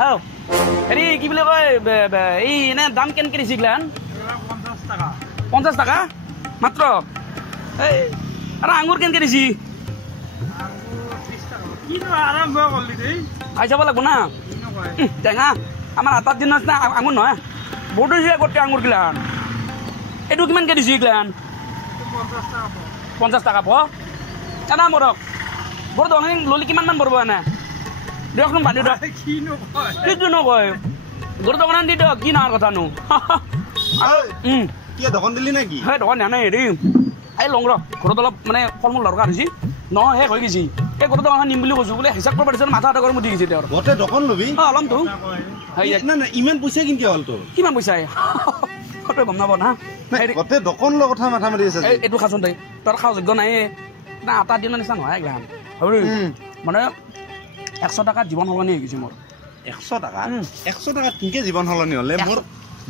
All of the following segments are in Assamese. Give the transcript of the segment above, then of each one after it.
হাও হেৰি কি বুলি কয় এই এনে দাম কেনেকৈ দিছে এইগিলান 50 টাকা মাত্ৰ এই আৰু আঙুৰ কেনেকৈ দিছে খাই চাব লাগিব না টেঙা আমাৰ আটাৰ দিন নিচিনা আঙুৰ নহয় বহুত হৈছে গোটেই আঙুৰ গিলান এইটো কিমানকৈ দিছে এইগিলান 50 টাকা পোৱা এটা মৰক বৰ দোকানী ল'লে কিমানমান পৰব এনে দিয়কচোন বান্ধি দিয়ক কিটো নকয় গৰু দোকানত দি দিয়ক কি নহয় কথানো দোকান দিলি নেকি সেই দোকান দিয়া নাই হেৰি এই লং ৰ ঘৰত অলপ মানে ফল মূল দৰকাৰ হৈছে নহয় শেষ হৈ গৈছে এই গৰু দোকান নিম বুলি কৈছোঁ বোলে হিচাপ কৰিব পাৰিছে মাথা এটা গৰম উঠি গৈছে তেওঁৰ গোটেই দোকান ল'বি অলপতো ইমান পইচা কেনেকৈ হ'ল তোৰ কিমান পইচাই তই গম নাপাৱ না গোটেই দোকান লোৱা কথা মাথা মাৰি আছে এইটো খাচোন তই তোৰ খাওঁ যোগ্য নাই না আটা দিনৰ নিচিনা নহয় এইগিলান মানে 100 টাকাত জীৱন সলনি হৈ গৈছে মোৰ 100 টাকা 100 টাকাত কেনেকৈ জীৱন সলনি হ'লে মোৰ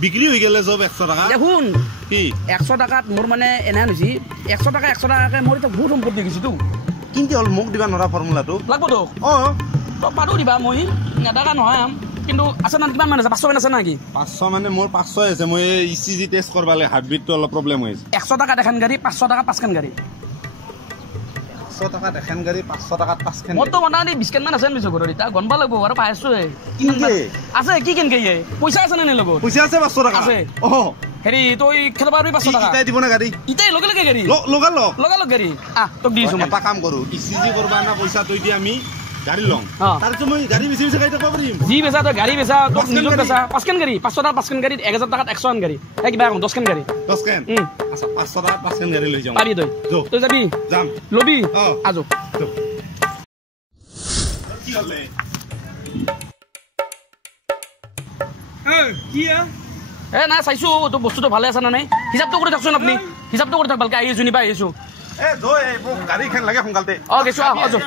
বিক্ৰী হৈ গ'লে চব 100 টাকা দেখোন কি 100 টাকাত মোৰ মানে এনে হৈছে 100 টাকাকৈ মোৰ এতিয়া বহুত সম্পত্তি গৈছেতো কেনেকৈ হ'ল মোক দিবা নোৱাৰা ফৰ্মুলাটো লাগব তোক তই পাৰোঁ দিবা মই নেদাকা নহয় কিন্তু আছে না কিমান মান আছে 500 মান আছে নেকি 500 মানে মোৰ 500 আছে মই ইচিজি টেষ্ট কৰিব লাগে হাৰ্টবিটটো অলপ প্ৰব্লেম হৈ আছে 100 টাকাত এখন গাড়ী 500 টাকা 5খন গাড়ী 100 টাকাত এখন গাড়ী 500 টাকাত 5খন মোৰতো মোটামুটি 20 কেন মান আছে নিছো ঘৰত এতিয়া গণবা লাগব আৰু পাই আছো আছে কি কেনেকৈ পইচা আছে নে লগত পইচা আছে 500 টাকা আছে হেৰি তই খেলবা আৰু 500 টাকা ইটাই দিব না গাড়ী ইটাই লগে লগে গাড়ী লগালগ গাড়ী তোক দিছো এটা কাম কৰো ইচিজি কৰবা না পইচা তই দি আমি গাড়ী লং তাৰপিছত মই গাড়ী বেছি বেছি গাড়ী থাকিব পাৰিম যি বেচা তই গাড়ী বেচা তোক নিজক বেচা 5খন গাড়ী 500 টাকা 5খন গাড়ীত 1000 টাকাত 100খন গাড়ী এই কিবা 10খন গাড়ী 10খন আচ্ছা 500 টাকা 5খন গাড়ী লৈ যাম পাবি তই যাবি যাম লবি আজো কি হলে কি না চাইছো তো বস্তুটো ভালে আছে না নাই হিচাপটো কৰি থাকচোন আপুনি হিচাপটো কৰি থাক ভালকে আহি আছো নিবা আহিছো গাড়ীখন লাগে সোনকালতে গেছো আজো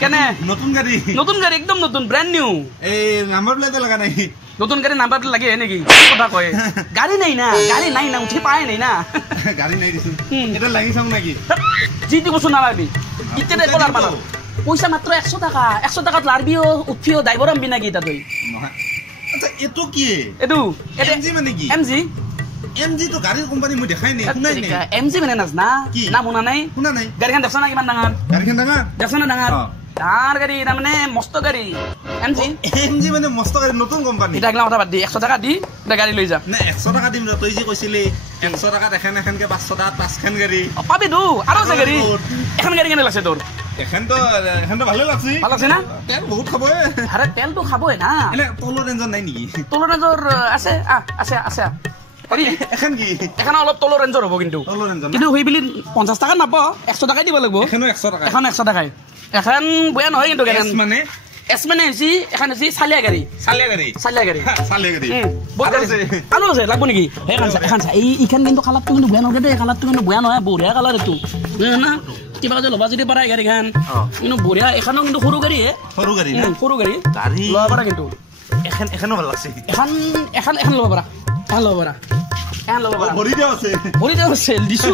কেনে নতুন গাড়ী একদম নতুন ব্র্যান্ড নিউ এই নাম্বার প্লেট লাগা নাই নতুন গাড়ি নাম্বার প্লেট লাগে নাকি কথা কয় গাড়ি নাই না উঠি পায় নাই না গাড়ি নাই দিছো এটা লাগি চাও নাকি জিতি বস্তু নালাগবি ইতে কলার মাল পয়সা মাত্র 100 টাকা 100 টাকাত লারবিও উঠিও ড্রাইভার আনবি নাকি এটা তুই আচ্ছা এটো কি এটো এমজি মানে কি এমজি তো গাড়ির কোম্পানি মই দেখাই নাই শুনাই নাই এমজি মানে না না শুনা নাই গাড়িখান দেখছ না কিমান ডাঙৰ দেখছ না ডাঙৰ ডাঙৰ গাড়ী এটা মানে মস্ত গাড়ী এমজি মানে মস্ত গাড়ী নতুন কোম্পানি এটা গলা কথা বাদ দি 100 টাকা দি গাড়ী লৈ যা না 100 টাকা দিম তই যে কইছিলি 100 টাকাত এখনকে 500 টাকাত 5খন গাড়ী পাবি দু আৰু আছে গাড়ী এখন গাড়ী কেনে লাগছে তোৰ এখন তো ভালে লাগছে না তেল বহুত খাবই আৰে তেলটো খাবই না এনে তলৰ ৰেঞ্জৰ নাই নেকি তলৰ ৰেঞ্জৰ আছে এখন কি এখন অলপ তলৰ ৰেঞ্জৰ হ'ব কিন্তু হৈ বুলি 50 টাকা নাপাও 100 টাকাই দিব লাগিব এখন 100 টাকাই এখন বয়া নহয় কিন্তু এছ মানে হৈছে এখন হৈছে চালিয়া গাড়ী আনো আছে লাগব নেকি এখন এইখন কিন্তু কালাৰটো কিন্তু বেয়া নহয় দেই কালাৰটো কিন্তু বেয়া নহয় বঢ়িয়া কালাৰ এইটো না কিবা যে ল'বা যদি পাৰা গাড়ীখন কিন্তু বঢ়িয়া এখনো কিন্তু সৰু গাড়ী ল'ব পাৰা কিন্তু এখনো ভাল লাগছে এখন ল'ব পাৰা ভৰি দিয়া আছে দিছো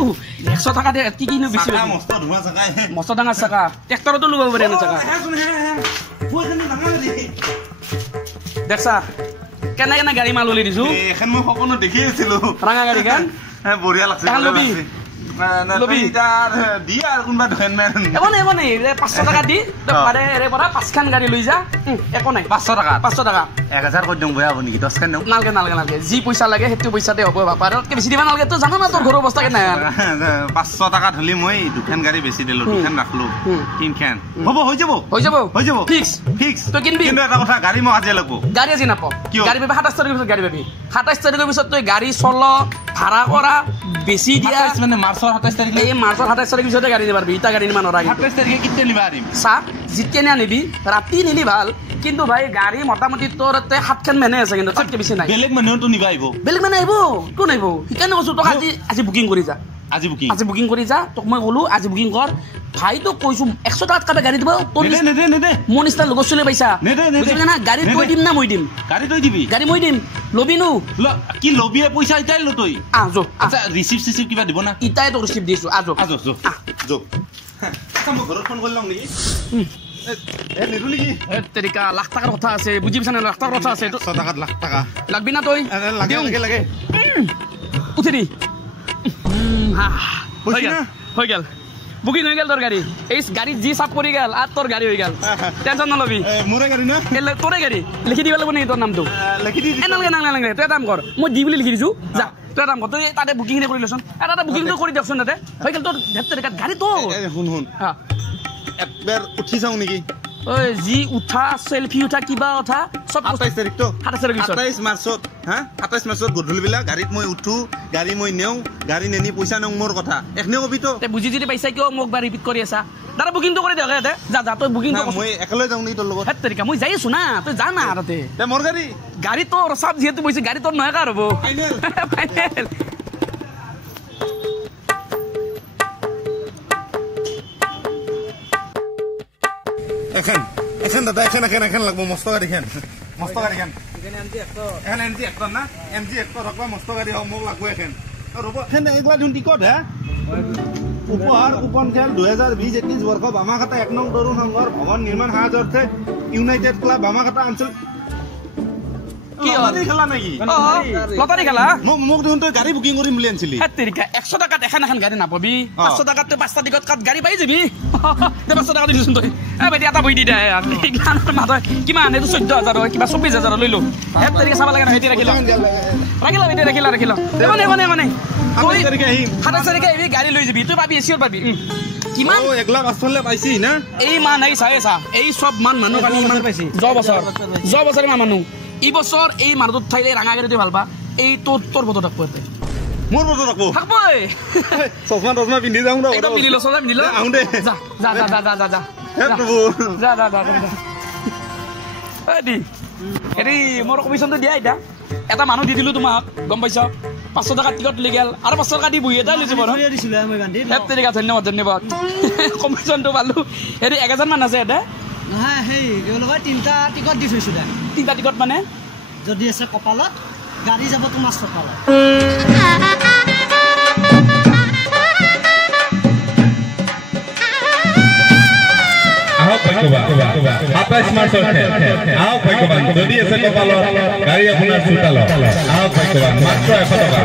100 টাকা দিয়ে কি কিনো বেছি মস্ত ডাঙৰ চাকা ট্ৰেক্টৰতো লগাব পাৰে না চাকা দেখছা কেনে গাড়ী মাল উলি দিছো এখন মই সপোনত দেখি আছিলো ৰঙা গাড়ীখন বঢ়িয়া লাগছে লবি দি আর কোনবা ধেনমেন এখন নাই 500 টাকা দি পারে এরে পরা 5খান গাড়ি লই যা এখন নাই 500 টাকা 1000 কই দং বয়া হবনি 10খান নাও নালগে জি পয়সা লাগে হেতু পয়সাতে হ'ব বাপার কে বেশি দিবা নালগে তো জানো না তোর ঘর অবস্থা কেনে 500 টাকা ধলি মই দুখান গাড়ি বেশি দিলো দুখান রাখলো তিনখান হবো হৈ যাব ফিক্স তো কিনবি কিন্তু এটা কথা গাড়ি মই আজি লাগবো গাড়ি আজি নাপ গাড়ি পাবি 27 তাৰিখৰ পিছত গাড়ি পাবি 27 তাৰিখৰ পিছত তুই গাড়ি চল ভাড়া কৰা বেছি দিয়া মানে মাৰ্চ মাৰ্চৰ 27 তাৰিখে এই মাৰ্চৰ 27 তাৰিখ পিছতে গাড়ী নিব পাৰবি ইটা গাড়ী নিব নৰা 27 তাৰিখে কিতে নিবা আৰিম চা জিতিয়া নিবি ৰাতি নিলি ভাল কিন্তু ভাই গাড়ী মোটামুটি তোৰ 7খান মেনে আছে কিন্তু তাতকে বেছি নাই বেলেগ মানুহটো নিবা আহিব বেলেগ মানে আহিব কোন আহিব সেইকাৰণে কৈছো তোক আজি বুকিং কৰি যা আজি বুকিং কৰি যা তোক মই ক'লো আজি বুকিং কৰ ভাই তো কৈছো 100 টাকাত কাবে গাড়ী দিব তোৰ নেদে মোৰ নিচিনা লগৰ চলে পাইছা বুজিলি না গাড়ী তই দিম না মই দিম গাড়ী তই দিবি গাড়ী মই দিম লবি নো কি লবিয়ে পইচা ইটাই ল তই আজো আচ্ছা ৰিসিপ্ট কিবা দিব না ইটাই তো ৰিসিপ্ট দিছো আজো জো আচ্ছা মই ঘৰত ফোন কৰি লম নেকি এ নিদু নেকি এ তেৰিকা লাখ টাকাৰ কথা আছে বুজি পাইছা না লাখ টাকাৰ কথা আছে 100 টাকাত লাখ টাকা লাগবি না তই লাগে উঠি দি হৈ গেল বুকিং হৈ গেল তোৰ গাড়ী এই গাড়ী যি চাপ কৰি গেল আৰ তোৰ গাড়ী হৈ গেল টেনশন নলবি মোৰে গাড়ী না তোৰে গাড়ী লিখি দিব লাগিব নেকি তোৰ নামটো লিখি দি নালাগে তই কাম কৰ মই দি বুলি লিখি দিছো যা তই কাম কৰ তই তাতে বুকিং কৰি লচোন এটা বুকিংটো কৰি দিয়কচোন তাতে হৈ গেল তোৰ ধেত্তেৰিকাত গাড়ী তোৰ শুন একবাৰ উঠি যাওঁ নেকি ওই জি উঠা সেলফি উঠা কিবা উঠা সব 27 তাৰিখ তো 27 মাৰ্চত 27 মাৰ্চত গধূলি বেলা গাড়ীত মই উঠো গাড়ী মই নেও গাড়ী নেনি পইচা নং মোৰ কথা একনে কবি তো তে বুজি যদি পাইছা কিয় মোক বাৰ ৰিপিট কৰি আছা দাদা বুকিংটো কৰি দিয়ক ইয়াতে যা তই বুকিং মই একলৈ যাওঁ নেকি তোৰ লগত হেত্তেৰিকা মই যাই আছো না তই যা না তাতে তে মোৰ গাড়ী তোৰ সব যিহেতু বৈছে গাড়ী তোৰ নহয় কাৰ হ'ব ফাইনেল এখন দাদা এখন লাগব মস্ত গাড়ী খান এমজি একটৰ না এমজি একটৰ হক মস্ত গাড়ী হক মোক লাগব এখন ৰব এখন একলা দিন টিকট হে উপহাৰ কুপন খেল 2020-21 वर्ष बामाखाता 1 नং তৰুণ সংঘৰ ভৱন নিৰ্মাণ সাহায্যাৰ্থে ইউনাইটেড ক্লাব বামাখাতা অঞ্চল কি লটাৰী খেলা নেকি লটাৰী খেলা মোক দেখোন তই গাড়ী বুকিং কৰিম বুলি আনছিলি হেত্তেৰিকা 100 টাকাত এখন গাড়ী নাপাবি 500 টাকাত তই 5টা টিকট কাট গাড়ী পাই যাবি তে 500 টাকা দিছুন তই এ বেটি এটা বহি দি দে গানৰ মাথা কিমান এইটো 14000 হয় কিবা 24000 লৈ লো হেত্তেৰিকা চাব লাগে না হেতি ৰাখিলা মানে তই তাৰিখে আহিম 27 তাৰিখে আহিবি গাড়ী লৈ যাবি তই পাবি এচিয়ৰ পাবি কিমান ও 1 লাখ আসলে পাইছি না এই মান নাই চাইছা এই সব মান মানুহ কালি ইমান পাইছি যোৱা বছৰ মানুহ এই বছৰ এই মানুহটোত ঠাইলে ৰাঙা গাড়ীতে ভাল পা এই তোৰ ফটো থাকব এতে মোৰ ফটো থাকব থাকবই চশমা পিন্ধি যাওঁ না একদম মিলি ল আহো দে যা হে প্ৰভু যা এদি এৰি মোৰ কমিশনটো দিয়া এটা মানুহ দি দিলো তোমাক গম পাইছা 500 টাকা টিকট লৈ গেল আৰু 500 টাকা দি বহি এটা লৈছে বাৰু হেত্তেৰিকা ধন্যবাদ কমিশনটো পালো এৰি 1000 মান আছে এটা নহয় হেই লগৰ 3টা টিকট দি থৈছো দা 3টা টিকট মানে যদি আছে কপালত গাড়ী যাব তোমাৰ চপালত आओ भाग्यवान 27 मार्च आओ भाग्यवान যদি আছে কপালত গাড়ী আপোনাৰ চুটাল आओ ভাগ্যৱান মাত্ৰ 100 টাকা